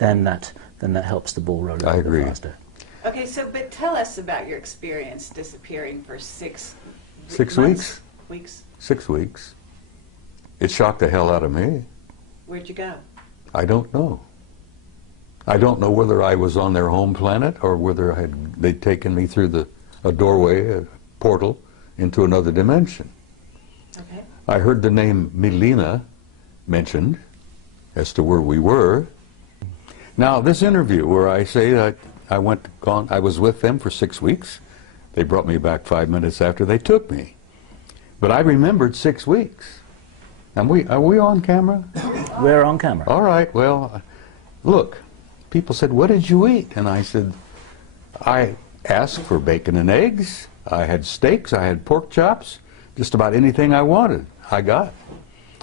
then that helps the ball roll a little bit faster. Okay, so but tell us about your experience disappearing for 6 weeks. 6 weeks. It shocked the hell out of me. Where'd you go? I don't know. I don't know whether I was on their home planet or whether they'd taken me through a doorway, a portal, into another dimension. Okay. I heard the name Melina mentioned as to where we were. Now, this interview where I say that I was with them for 6 weeks. They brought me back 5 minutes after they took me. But I remembered 6 weeks. Are we on camera? We're on camera. All right, well, look, people said, what did you eat? And I said, I asked for bacon and eggs. I had steaks, I had pork chops, just about anything I wanted, I got.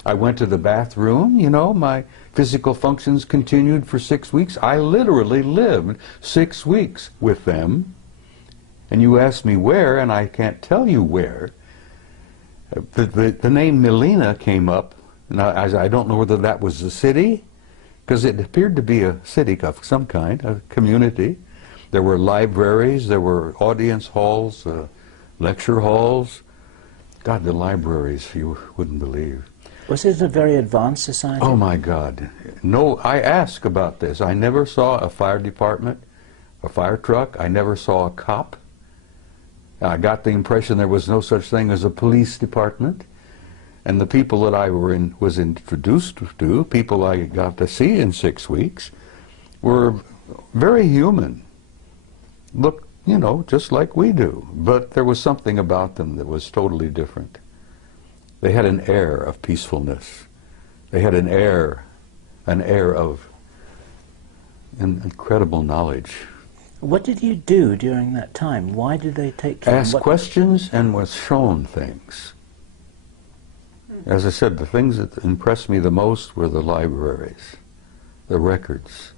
I went to the bathroom, you know, my physical functions continued for 6 weeks. I literally lived 6 weeks with them. And you asked me where, and I can't tell you where. The name Melina came up. Now, I don't know whether that was a city, because it appeared to be a city of some kind, a community. There were libraries, there were audience halls, lecture halls. God, the libraries, you wouldn't believe. Was it a very advanced society? Oh my God. No, I asked about this. I never saw a fire department, a fire truck. I never saw a cop. I got the impression there was no such thing as a police department. And the people that I was introduced to, people I got to see in 6 weeks, were very human. Look, you know, just like we do. But there was something about them that was totally different. They had an air of peacefulness. They had an air of incredible knowledge. What did you do during that time? Why did they take you? Ask questions and was shown things. As I said, the things that impressed me the most were the libraries, the records.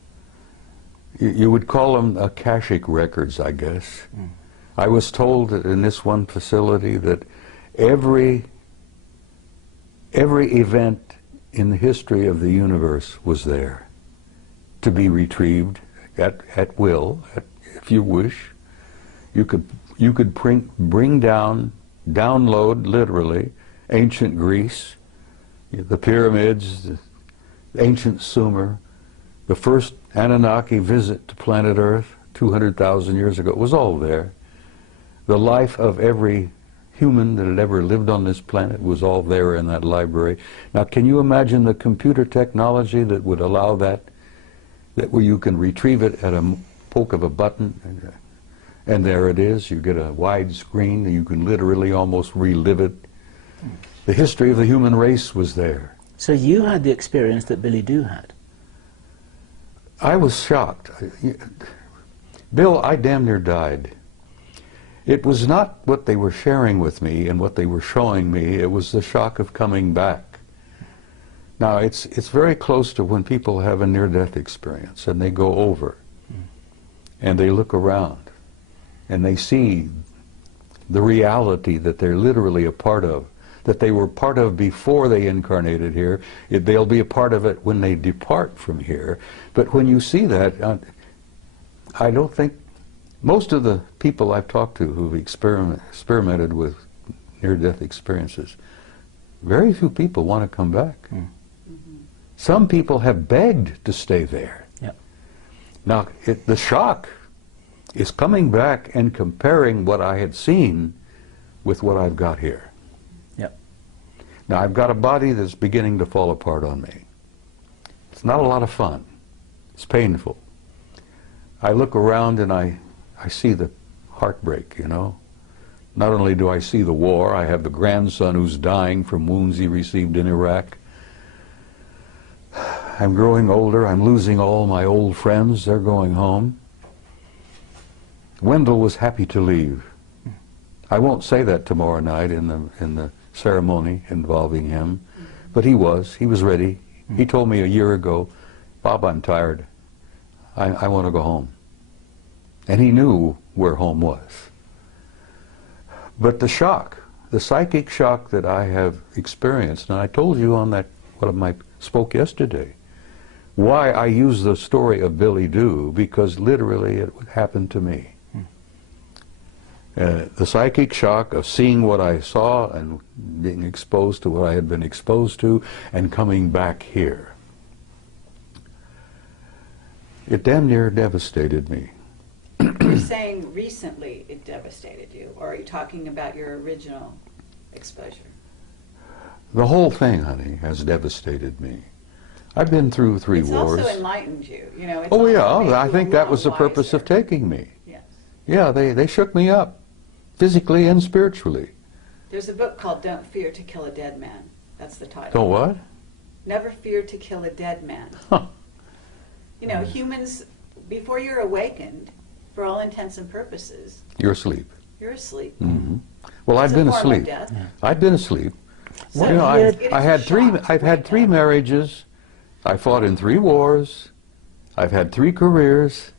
You would call them Akashic records, I guess. I was told that in this one facility that every event in the history of the universe was there to be retrieved at will, if you wish. You could bring down, download literally, ancient Greece, the pyramids, the ancient Sumer, the first Anunnaki visit to planet Earth 200,000 years ago. It was all there. The life of every human that had ever lived on this planet was all there in that library. Now, can you imagine the computer technology that would allow that where you can retrieve it at a poke of a button, and there it is. You get a wide screen, and you can literally almost relive it. The history of the human race was there. So you had the experience that Billy Doo had? I was shocked. Bill, I damn near died. It was not what they were sharing with me and what they were showing me. It was the shock of coming back. Now, it's very close to when people have a near-death experience and they go over and they look around and they see the reality that they're literally a part of, that they were part of before they incarnated here. They'll be a part of it when they depart from here. But when you see that, I don't think most of the people I've talked to who've experimented with near-death experiences, very few people want to come back. Some people have begged to stay there. Yep. Now, the shock is coming back and comparing what I had seen with what I've got here. Yep. Now, I've got a body that's beginning to fall apart on me. It's not a lot of fun. It's painful. I look around and I see the heartbreak, you know. Not only do I see the war, I have the grandson who's dying from wounds he received in Iraq. I'm growing older. I'm losing all my old friends. They're going home. Wendell was happy to leave. I won't say that tomorrow night in the ceremony involving him, but he was ready. He told me a year ago, Bob, I'm tired. I want to go home. And he knew where home was. But the shock, the psychic shock that I have experienced, and I told you on that, spoke yesterday, why I use the story of Billy Doo, because literally it happened to me. The psychic shock of seeing what I saw and being exposed to what I had been exposed to and coming back here. It damn near devastated me. You're saying recently it devastated you, or are you talking about your original exposure? The whole thing, honey, has devastated me. I've been through 3 wars. It's also enlightened you. You know, it's Oh yeah, also made I you think a that lot was the purpose of wiser. taking me. Yes. Yeah, they shook me up, physically and spiritually. There's a book called Don't Fear to Kill a Dead Man. That's the title. So what? Never fear to kill a dead man. Huh. You know, humans, before you're awakened, for all intents and purposes, You're asleep. you're asleep. Hmm. Well, It's I've a been form of asleep. death. I've been asleep. So You know, it is I a had three. shock to I've had wake 3 up. marriages. I fought in 3 wars. I've had 3 careers,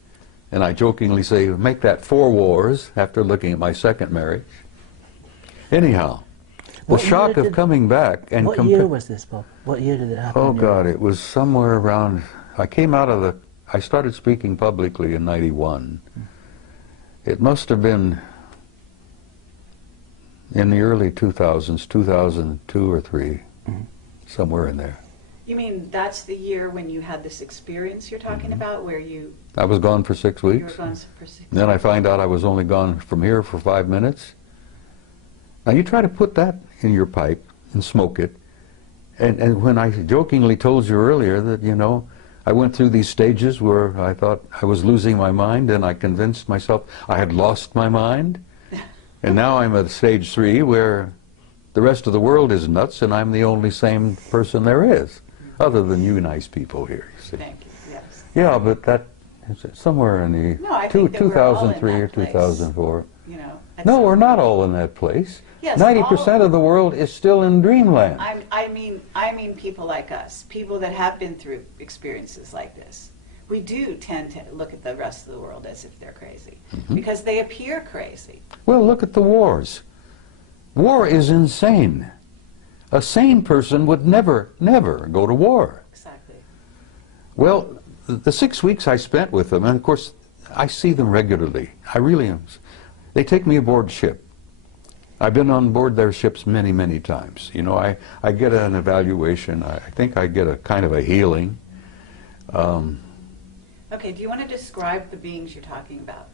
and I jokingly say, make that 4 wars after looking at my 2nd marriage. Anyhow, the What shock year of coming back and What year was this, Bob? What year did it happen? oh God, it was somewhere around. I came out of the. I started speaking publicly in '91. It must have been in the early 2000s, 2002 or 3, somewhere in there. You mean that's the year when you had this experience you're talking about, where you I was gone for 6 you were weeks. gone for 6 Then I find out I was only gone from here for 5 minutes. Now you try to put that in your pipe and smoke it. And when I jokingly told you earlier that, you know, I went through these stages where I thought I was losing my mind, and I convinced myself I had lost my mind. And now I'm at stage 3 where the rest of the world is nuts and I'm the only sane person there is, other than you nice people here, you see. Thank you. Yes. Yeah, but that is somewhere in the No, I think that we're all in 2003 or that place. 2004. You know. at No, some we're not point. all in that place. Yes, 90% of the world is still in dreamland. I mean people like us, people that have been through experiences like this. We do tend to look at the rest of the world as if they're crazy, because they appear crazy. Well, look at the wars. War is insane. A sane person would never go to war. Exactly. Well, the 6 weeks I spent with them, and of course, I see them regularly. I really am. They take me aboard ship. I've been on board their ships many, many times. You know, I get an evaluation. I think I get a kind of a healing. Okay, do you want to describe the beings you're talking about?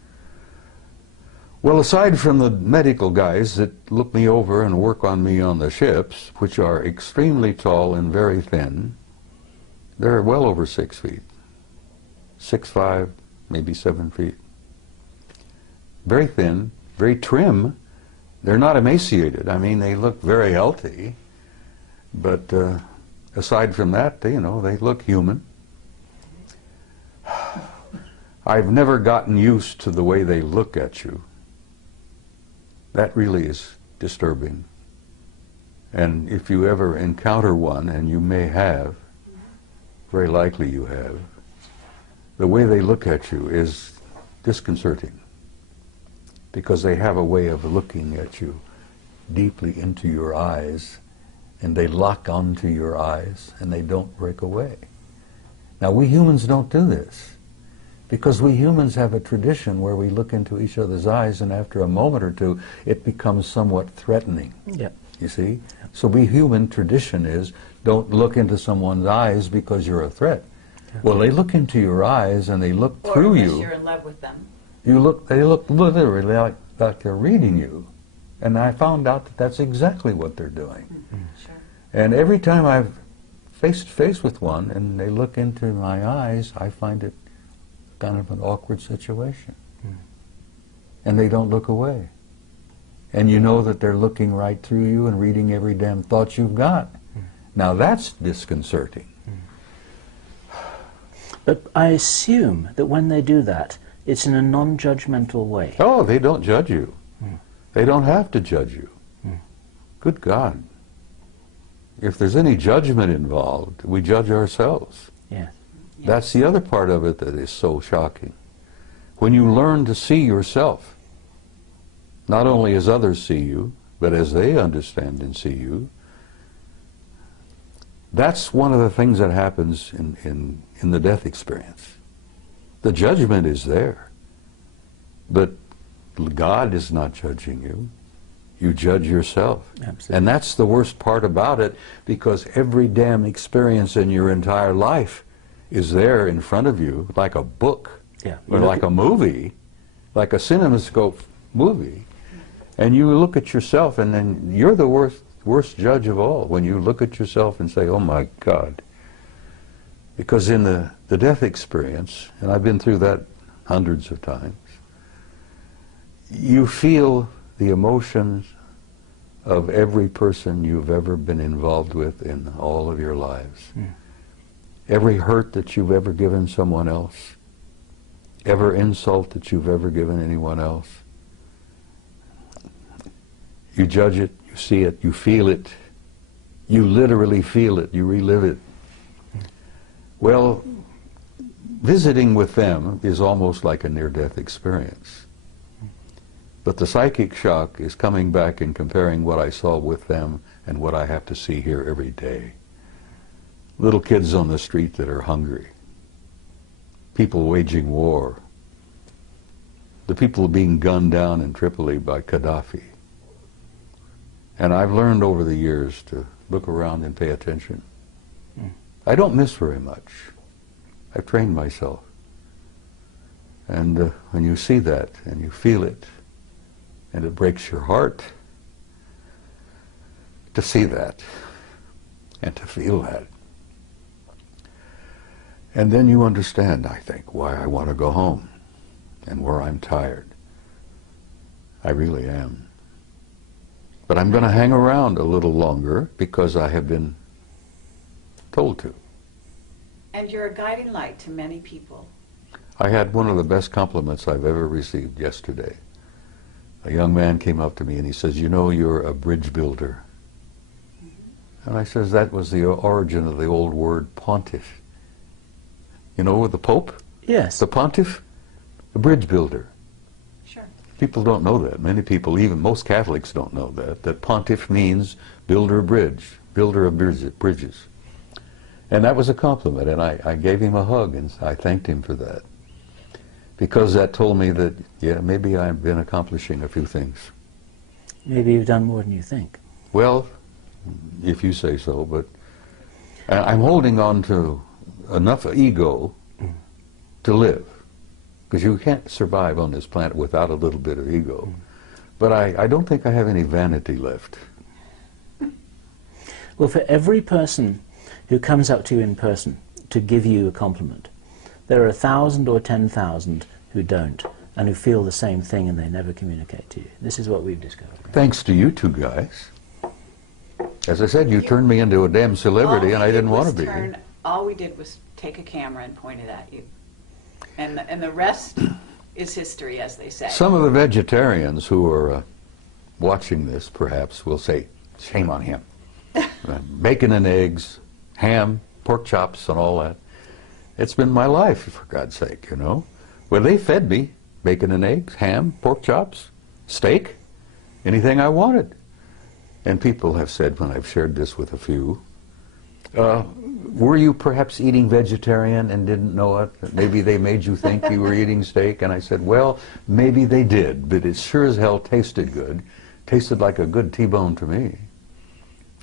Well, aside from the medical guys that look me over and work on me on the ships, which are extremely tall and very thin, they're well over 6 feet. 6'5", maybe 7 feet. Very thin, very trim. They're not emaciated. I mean, they look very healthy. But aside from that, you know, they look human. I've never gotten used to the way they look at you. That really is disturbing. And if you ever encounter one, and you may have, very likely you have, the way they look at you is disconcerting, because they have a way of looking at you deeply into your eyes, and they lock onto your eyes, and they don't break away. Now, we humans don't do this, because we humans have a tradition where we look into each other's eyes, and after a moment or two, it becomes somewhat threatening. Yeah. You see? So we human tradition is, don't look into someone's eyes because you're a threat. Yeah. Well, they look into your eyes and they look Or through unless you. you're in love with them. They look literally like they're reading you. And I found out that that's exactly what they're doing. Sure. And every time I've face to face with one and they look into my eyes, I find it kind of an awkward situation. And they don't look away. And you know that they're looking right through you and reading every damn thought you've got. Now that's disconcerting. But I assume that when they do that, it's in a non-judgmental way. Oh, they don't judge you. They don't have to judge you. Good God. If there's any judgment involved, we judge ourselves. Yes. That's the other part of it that is so shocking. When you learn to see yourself, not only as others see you, but as they understand and see you, That's one of the things that happens in the death experience. The judgment is there, but God is not judging you. You judge yourself. Absolutely. And that's the worst part about it, because every damn experience in your entire life is there in front of you, like a book, Yeah. or like a movie, like a CinemaScope movie. And you look at yourself, and then you're the worst judge of all when you look at yourself and say, oh my God. Because in the death experience, and I've been through that hundreds of times, you feel the emotions of every person you've ever been involved with in all of your lives. Mm. Every hurt that you've ever given someone else, every insult that you've ever given anyone else. You judge it, you see it, you feel it, you literally feel it, you relive it. Well, visiting with them is almost like a near-death experience. But the psychic shock is coming back and comparing what I saw with them and what I have to see here every day. Little kids on the street that are hungry, people waging war, the people being gunned down in Tripoli by Gaddafi. And I've learned over the years to look around and pay attention. I don't miss very much. I've trained myself. And when you see that and you feel it, and it breaks your heart to see that and to feel that. And then you understand, I think, why I want to go home and where I'm tired. I really am. But I'm going to hang around a little longer because I have been told to. And you're a guiding light to many people. I had one of the best compliments I've ever received yesterday. A young man came up to me and he says, you know, you're a bridge builder. Mm-hmm. And I says, that was the origin of the old word pontiff. You know, the Pope? Yes. The pontiff? The bridge builder. Sure. People don't know that. Many people, even most Catholics don't know that pontiff means builder of bridge, builder of bridges. And that was a compliment, and I gave him a hug and I thanked him for that. Because that told me that, yeah, maybe I've been accomplishing a few things. Maybe you've done more than you think. Well, if you say so, but I'm holding on to enough ego to live. Because you can't survive on this planet without a little bit of ego. But I don't think I have any vanity left. Well, for every person who comes up to you in person to give you a compliment, there are 1,000 or 10,000 who don't, and who feel the same thing and they never communicate to you. This is what we've discovered. Thanks to you two guys. As I said, you turned me into a damn celebrity and I didn't want to be. All we did was take a camera and point it at you. And the rest is history, as they say. Some of the vegetarians who are watching this, perhaps, will say, shame on him. Bacon and eggs, ham, pork chops, and all that. It's been my life, for God's sake, you know. Well, they fed me bacon and eggs, ham, pork chops, steak, anything I wanted. And people have said, when I've shared this with a few, were you perhaps eating vegetarian and didn't know it? Maybe they made you think you were eating steak. And I said, well, maybe they did, but it sure as hell tasted good. Tasted like a good T-bone to me.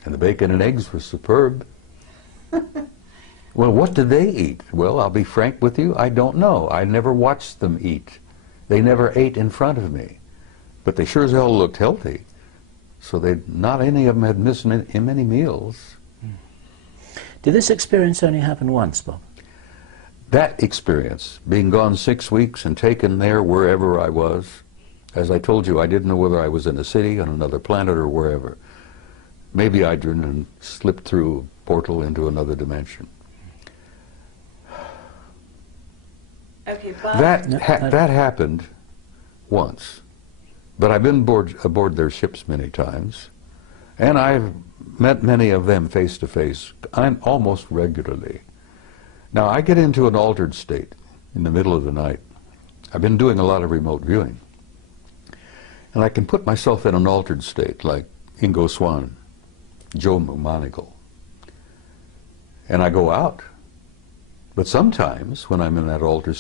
And the bacon and eggs were superb. Well, what did they eat? Well, I'll be frank with you, I don't know. I never watched them eat. They never ate in front of me. But they sure as hell looked healthy. So not any of them had missed many meals. Did this experience only happen once, Bob? That experience, being gone 6 weeks and taken there wherever I was, as I told you, I didn't know whether I was in a city, on another planet, or wherever. Maybe I didn't slip through a portal into another dimension. Okay, Bob. That happened once, but I've been aboard their ships many times, and I've met many of them face to face, almost regularly. Now I get into an altered state in the middle of the night. I've been doing a lot of remote viewing, and I can put myself in an altered state, like Ingo Swann, Joe Monagle. and I go out. But sometimes when I'm in that altar,